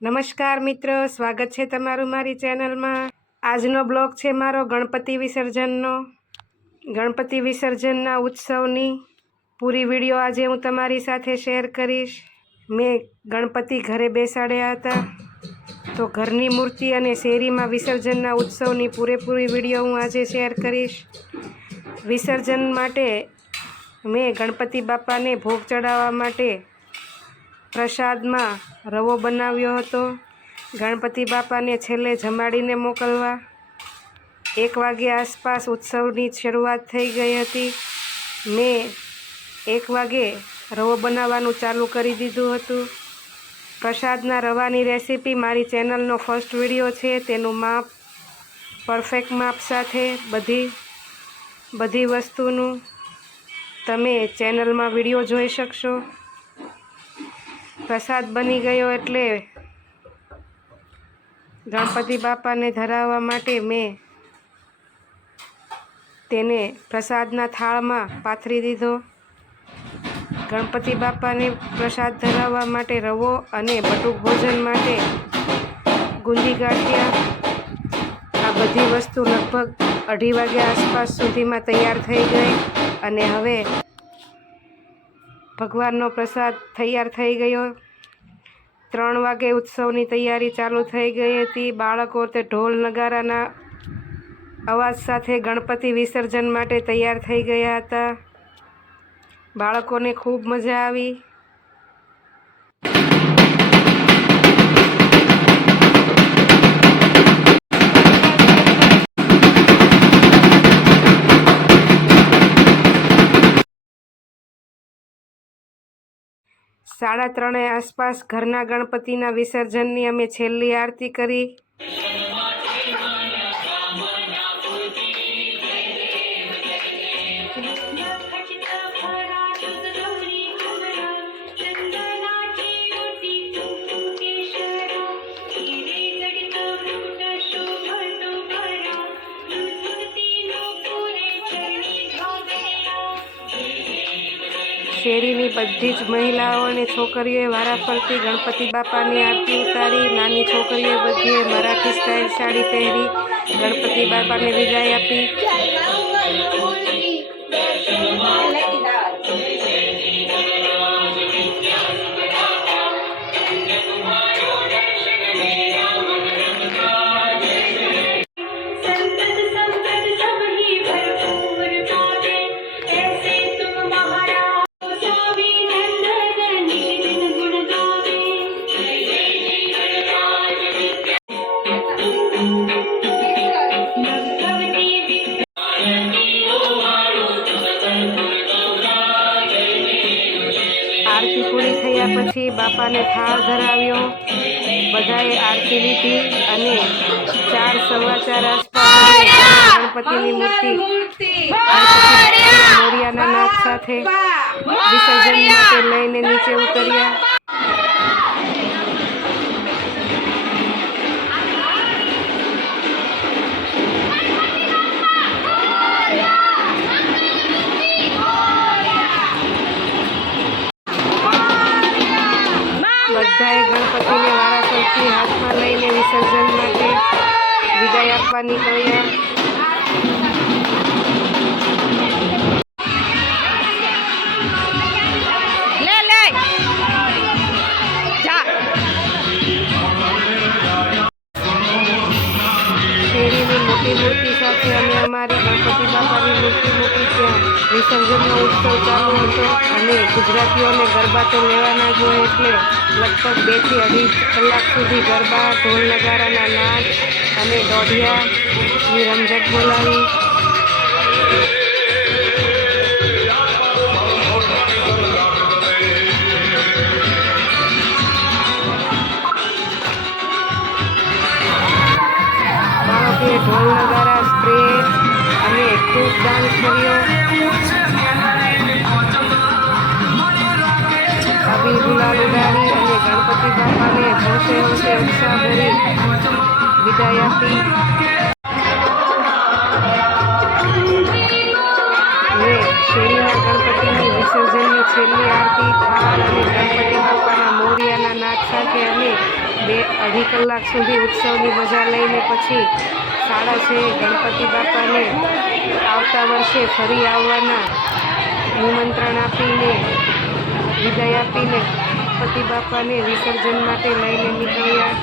નમસ્કાર મિત્રો, સ્વાગત છે તમારું મારી ચેનલમાં. આજનો બ્લોગ છે મારો ગણપતિ વિસર્જનનો. ગણપતિ વિસર્જનના ઉત્સવની પૂરી વીડિયો આજે હું તમારી સાથે શેર કરીશ. મેં ગણપતિ ઘરે બેસાડ્યા હતા. તો ઘરની મૂર્તિ અને શેરીમાં વિસર્જનના ઉત્સવની પૂરેપૂરી વીડિયો હું આજે શેર કરીશ. વિસર્જન માટે મેં ગણપતિ બાપાને ભોગ ચડાવવા માટે પ્રસાદમાં રવો બનાવ્યો હતો. ગણપતિ બાપાને છેલ્લે જમાડીને મોકલવા. એક વાગે આસપાસ ઉત્સવની શરૂઆત થઈ ગઈ હતી. મેં એક વાગે રવો બનાવવાનું ચાલુ કરી દીધું હતું. પ્રસાદના રવાની રેસીપી મારી ચેનલનો ફર્સ્ટ વીડિયો છે. તેનું માપ, પરફેક્ટ માપ સાથે બધી બધી વસ્તુનું તમે ચેનલમાં વીડિયો જોઈ શકશો. પ્રસાદ બની ગયો એટલે ગણપતિ બાપાને ધરાવવા માટે મેં તેને પ્રસાદના થાળમાં પાથરી દીધો. ગણપતિ બાપાને પ્રસાદ ધરાવવા માટે રવો અને બટુક ભોજન માટે ગુંદી ગાંઠિયા, આ બધી વસ્તુ લગભગ અઢી વાગ્યા આસપાસ સુધીમાં તૈયાર થઈ ગઈ અને હવે ભગવાનનો પ્રસાદ તૈયાર થઈ ગયો. ત્રણ વાગે ઉત્સવની તૈયારી ચાલુ થઈ ગઈ હતી. બાળકો તે ઢોલ નગારાના અવાજ સાથે ગણપતિ વિસર્જન માટે તૈયાર થઈ ગયા હતા. બાળકોને ખૂબ મજા આવી. સાડા ત્રણે આસપાસ ઘરના ગણપતિના વિસર્જનની અમે છેલ્લી આરતી કરી. શેરીની બધી જ મહિલાઓ અને છોકરીઓએ વારાફરતી ગણપતિ બાપાની આરતી ઉતારી, નાની છોકરીઓ બધીએ મરાઠી સ્ટાઇલ સાડી પહેરી, ગણપતિ બાપાને વિદાય આપી. પૂરી પછી બાપાને થાળ ધરાવ્યો. બધાએ આરતી લીધી અને ચાર સવા ચાર ગણપતિની મૂર્તિ મોરિયાના નાથ સાથે વિસર્જન માટે લઈને નીચે ઉતર્યા. બધાએ ગણપતિને વારાફરતી હાથમાં લઈને વિસર્જન માટે વિદાય આપવા નીકળ્યા મોટી મૂર્તિ સાથે અમે અમારી ગણપતિ ત્યાં વિસર્જનનો ઉત્સવ ચાલુ હતો અને ગુજરાતીઓને ગરબા તો લેવાના જ હોય એટલે લગભગ બેથી અઢી કલાક સુધી ગરબા, ઢોલ નગારાના નાચ અને દોઢિયાની રમઝટ બોલાવી ઢોલ નગારા, સ્પ્રે અને ખૂબ ડાન્સ કર્યો. અબીલ ગુલાલ ઉડાવી અને ગણપતિ બાપાને હોશે ઉત્સાહ ભરી વિદાય આપી ને શેરીના ગણપતિની વિસર્જનની છેલ્લી આરતી થાળ અને ગણપતિ બાપાના મોરિયાના નાદ સાથે અમે બે અઢી કલાક સુધી ઉત્સવની મજા લઈને પછી શાળા છે. ગણપતિ બાપાને આવતા વર્ષે ફરી આવવાના નિમંત્રણ આપીને વિદાય આપીને પતિ બાપાને વિસર્જન માટે લઈને નીકળ્યા.